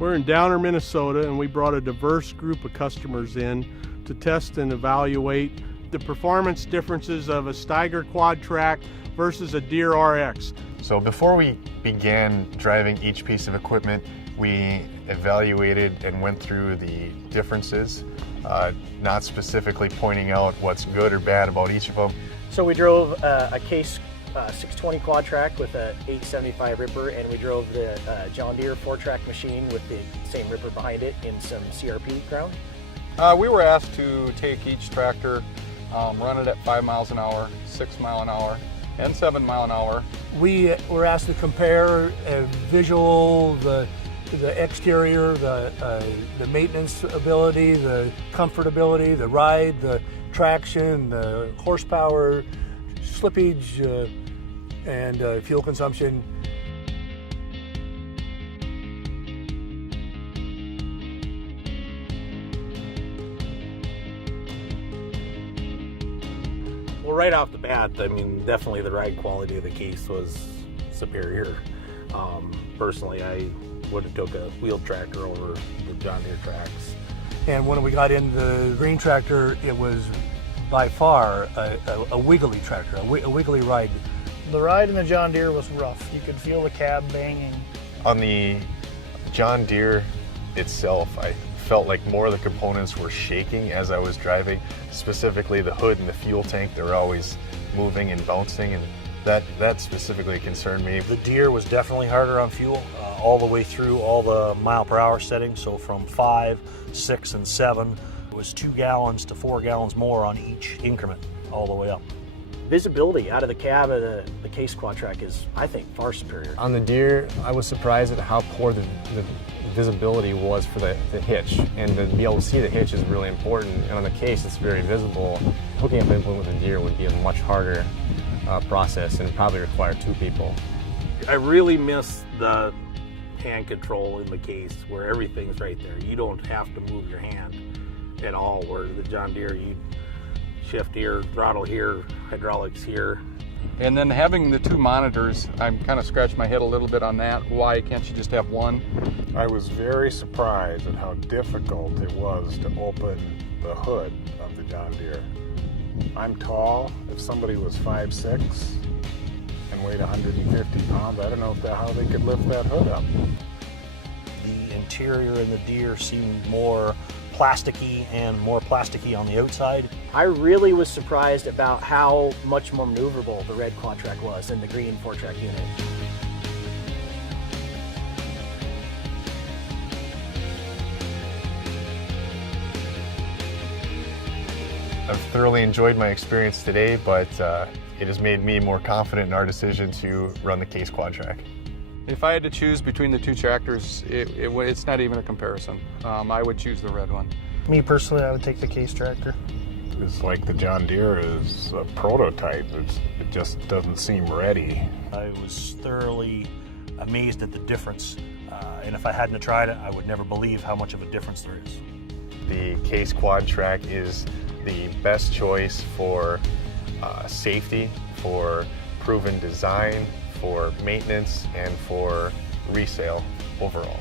We're in Downer, Minnesota, and we brought a diverse group of customers in to test and evaluate the performance differences of a Steiger Quadtrac versus a Deere RX. So before we began driving each piece of equipment, we evaluated and went through the differences, not specifically pointing out what's good or bad about each of them. So we drove a Case 620 Quadtrac with a 875 ripper, and we drove the John Deere 4-track machine with the same ripper behind it in some CRP ground. We were asked to take each tractor, run it at 5 miles an hour, 6 mile an hour, and 7 mile an hour. We were asked to compare visual, the exterior, the maintenance ability, the comfortability, the ride, the traction, the horsepower, slippage, and fuel consumption. Well, right off the bat, I mean, definitely the ride quality of the Case was superior. Personally, I would have took a wheeled tractor over the John Deere tracks. And when we got in the green tractor, it was by far a wiggly tractor, a wiggly ride. The ride in the John Deere was rough. You could feel the cab banging. On the John Deere itself, I felt like more of the components were shaking as I was driving, specifically the hood and the fuel tank. They were always moving and bouncing, and that specifically concerned me. The Deere was definitely harder on fuel all the way through all the mile per hour settings. So from 5, 6, and 7, it was 2 gallons to 4 gallons more on each increment all the way up. Visibility out of the cab of the Case Quadtrac is, I think, far superior. On the Deere, I was surprised at how poor the visibility was for the hitch, and to be able to see the hitch is really important, and on the Case it's very visible. Hooking up an implement with a Deere would be a much harder process and probably require 2 people. I really miss the hand control in the Case where everything's right there. You don't have to move your hand at all, where the John Deere, you shift here, throttle here, hydraulics here. And then having the 2 monitors, I'm kind of scratching my head a little bit on that. Why can't you just have one? I was very surprised at how difficult it was to open the hood of the John Deere. I'm tall. If somebody was 5'6" and weighed 150 pounds, I don't know how they could lift that hood up. The interior in the Deere seemed more plasticky and more plasticky on the outside. I really was surprised about how much more maneuverable the red Quadtrac was than the green 4-track unit. I've thoroughly enjoyed my experience today, but it has made me more confident in our decision to run the Case Quadtrac. If I had to choose between the 2 tractors, it's not even a comparison. I would choose the red one. Me personally, I would take the Case tractor. It's like the John Deere is a prototype. It just doesn't seem ready. I was thoroughly amazed at the difference, and if I hadn't tried it, I would never believe how much of a difference there is. The Case Quadtrac is the best choice for safety, for proven design, for maintenance, and for resale overall.